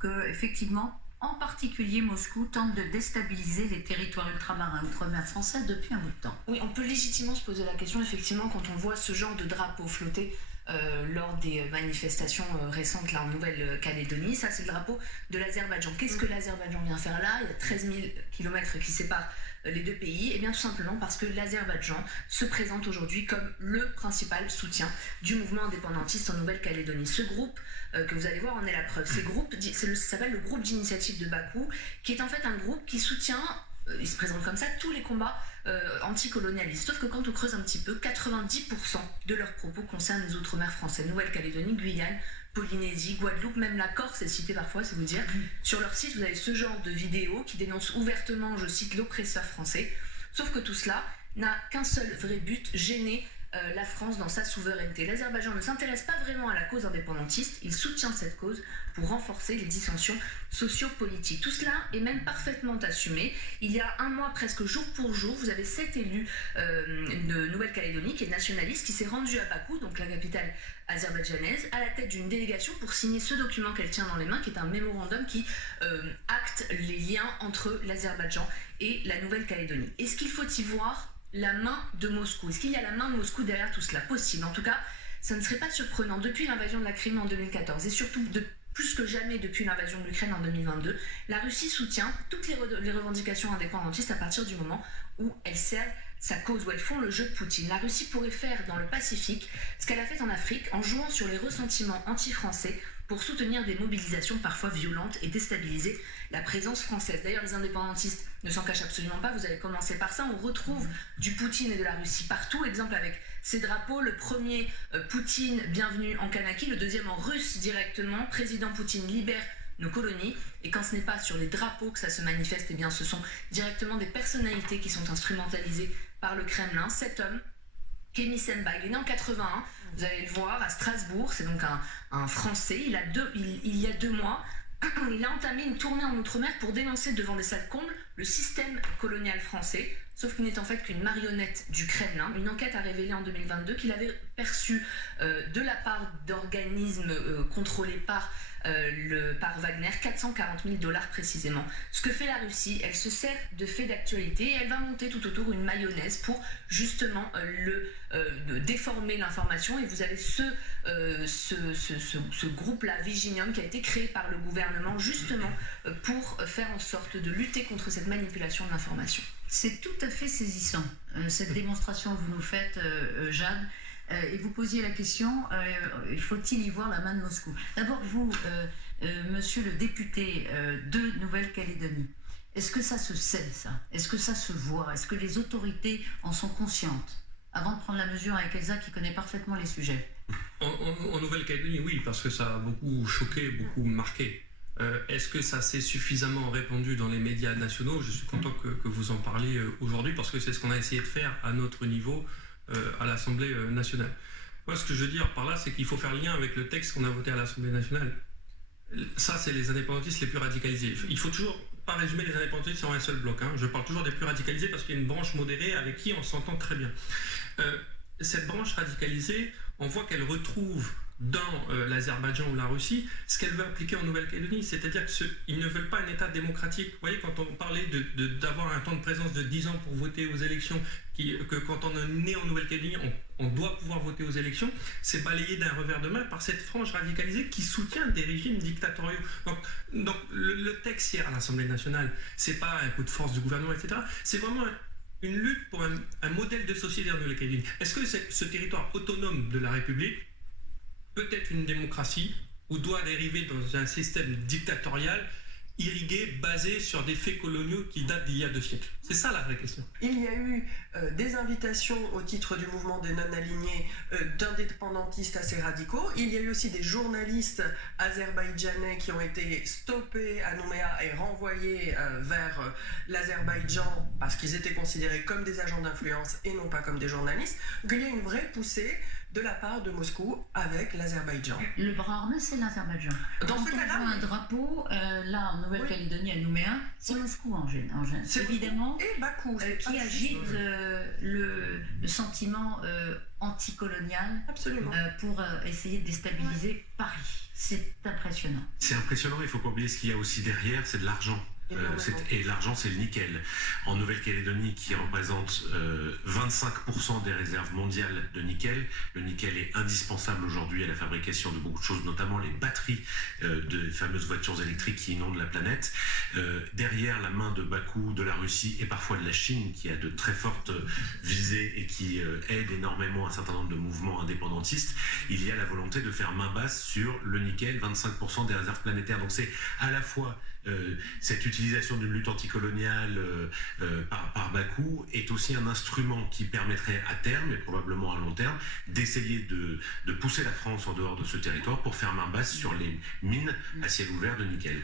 que, effectivement, en particulier Moscou tente de déstabiliser les territoires ultramarins, outre-mer français depuis un bout de temps. Oui, on peut légitimement se poser la question, effectivement, quand on voit ce genre de drapeau flotter lors des manifestations récentes là en Nouvelle-Calédonie. Ça, c'est le drapeau de l'Azerbaïdjan. Qu'est-ce que l'Azerbaïdjan vient faire là? Il y a 13 000 kilomètres qui séparent les deux pays. Et bien tout simplement parce que l'Azerbaïdjan se présente aujourd'hui comme le principal soutien du mouvement indépendantiste en Nouvelle-Calédonie. Ce groupe que vous allez voir en est la preuve. Ça s'appelle le groupe d'initiative de Bakou, qui est en fait un groupe qui soutient, il se présente comme ça, tous les combats anticolonialistes. Sauf que quand on creuse un petit peu, 90% de leurs propos concernent les outre-mer français, Nouvelle-Calédonie, Guyane, Polynésie, Guadeloupe, même la Corse est citée parfois, c'est vous dire. Sur leur site, vous avez ce genre de vidéos qui dénoncent ouvertement, je cite, l'oppresseur français. Sauf que tout cela n'a qu'un seul vrai but, gêner la France dans sa souveraineté. L'Azerbaïdjan ne s'intéresse pas vraiment à la cause indépendantiste, il soutient cette cause pour renforcer les dissensions sociopolitiques. Tout cela est même parfaitement assumé. Il y a un mois, presque jour pour jour, vous avez 7 élus de Nouvelle-Calédonie, qui est nationaliste, qui s'est rendu à Bakou, donc la capitale azerbaïdjanaise, à la tête d'une délégation pour signer ce document qu'elle tient dans les mains, qui est un mémorandum qui acte les liens entre l'Azerbaïdjan et la Nouvelle-Calédonie. Est-ce qu'il faut y voir la main de Moscou? Est-ce qu'il y a la main de Moscou derrière tout cela? Possible. En tout cas, ça ne serait pas surprenant. Depuis l'invasion de la Crimée en 2014 et surtout plus que jamais depuis l'invasion de l'Ukraine en 2022, la Russie soutient toutes les revendications indépendantistes à partir du moment où elles servent sa cause, où elles font le jeu de Poutine. La Russie pourrait faire dans le Pacifique ce qu'elle a fait en Afrique en jouant sur les ressentiments anti-français pour soutenir des mobilisations parfois violentes et déstabiliser la présence française. D'ailleurs, les indépendantistes ne s'en cachent absolument pas, vous avez commencé par ça, on retrouve du Poutine et de la Russie partout, exemple avec ces drapeaux, le premier Poutine, bienvenue en Kanaki, le deuxième en russe directement, président Poutine libère nos colonies, et quand ce n'est pas sur les drapeaux que ça se manifeste, eh bien ce sont directement des personnalités qui sont instrumentalisées par le Kremlin. Cet homme, Kémy Semba, il est né en 81, vous allez le voir, à Strasbourg, c'est donc un Français, il y a 2 mois, il a entamé une tournée en Outre-mer pour dénoncer devant des salles combles le système colonial français, sauf qu'il n'est en fait qu'une marionnette du Kremlin. Une enquête a révélé en 2022 qu'il avait perçu de la part d'organismes contrôlés par Wagner, 440 000 $ précisément. Ce que fait la Russie, elle se sert de faits d'actualité et elle va monter tout autour une mayonnaise pour justement déformer l'information. Et vous avez ce groupe-là, Viginium, qui a été créé par le gouvernement justement pour faire en sorte de lutter contre cette manipulation de l'information. C'est tout à fait saisissant, cette démonstration que vous nous faites, Jade. Et vous posiez la question, faut-il y voir la main de Moscou? D'abord, vous, monsieur le député de Nouvelle-Calédonie, est-ce que ça se sait, ça? Est-ce que ça se voit? Est-ce que les autorités en sont conscientes? Avant de prendre la mesure avec Elsa, qui connaît parfaitement les sujets. En Nouvelle-Calédonie, oui, parce que ça a beaucoup choqué, beaucoup marqué. Est-ce que ça s'est suffisamment répandu dans les médias nationaux? Je suis content que vous en parliez aujourd'hui, parce que c'est ce qu'on a essayé de faire à notre niveau à l'Assemblée nationale. Moi, ce que je veux dire par là, c'est qu'il faut faire lien avec le texte qu'on a voté à l'Assemblée nationale. Ça, c'est les indépendantistes les plus radicalisés. Il faut toujours pas résumer les indépendantistes en un seul bloc. Je parle toujours des plus radicalisés parce qu'il y a une branche modérée avec qui on s'entend très bien. Cette branche radicalisée, on voit qu'elle retrouve dans l'Azerbaïdjan ou la Russie ce qu'elle veut appliquer en Nouvelle-Calédonie, c'est-à-dire qu'ils ne veulent pas un État démocratique. Vous voyez, quand on parlait d'avoir un temps de présence de 10 ans pour voter aux élections, que quand on est né en Nouvelle-Calédonie, on doit pouvoir voter aux élections, c'est balayé d'un revers de main par cette frange radicalisée qui soutient des régimes dictatoriaux. Donc le texte hier à l'Assemblée nationale, c'est pas un coup de force du gouvernement, etc. C'est vraiment une lutte pour un modèle de société en Nouvelle-Calédonie. Est-ce que ce territoire autonome de la République peut être une démocratie ou doit dériver dans un système dictatorial irrigué, basé sur des faits coloniaux qui datent d'il y a 2 siècles? C'est ça la vraie question. Il y a eu des invitations au titre du mouvement des non-alignés d'indépendantistes assez radicaux. Il y a eu aussi des journalistes azerbaïdjanais qui ont été stoppés à Nouméa et renvoyés vers l'Azerbaïdjan parce qu'ils étaient considérés comme des agents d'influence et non pas comme des journalistes. Donc il y a une vraie poussée de la part de Moscou avec l'Azerbaïdjan. Le bras armé, c'est l'Azerbaïdjan. Dans Quand ce on cas-là, voit un drapeau, là, en Nouvelle-Calédonie, à Nouméa, c'est Moscou en général. C'est évidemment, et Bakou, qui agite le sentiment anticolonial Absolument. pour essayer de déstabiliser Paris. C'est impressionnant. C'est impressionnant, il ne faut pas oublier ce qu'il y a aussi derrière, c'est de l'argent. Et l'argent, c'est le nickel. En Nouvelle-Calédonie, qui représente 25% des réserves mondiales de nickel, le nickel est indispensable aujourd'hui à la fabrication de beaucoup de choses, notamment les batteries de fameuses voitures électriques qui inondent la planète. Derrière la main de Bakou, de la Russie et parfois de la Chine, qui a de très fortes visées et qui aide énormément un certain nombre de mouvements indépendantistes, il y a la volonté de faire main basse sur le nickel, 25% des réserves planétaires. Donc c'est à la fois cette utilisation d'une lutte anticoloniale par Bakou est aussi un instrument qui permettrait à terme, et probablement à long terme, d'essayer de pousser la France en dehors de ce territoire pour faire main basse sur les mines à ciel ouvert de nickel.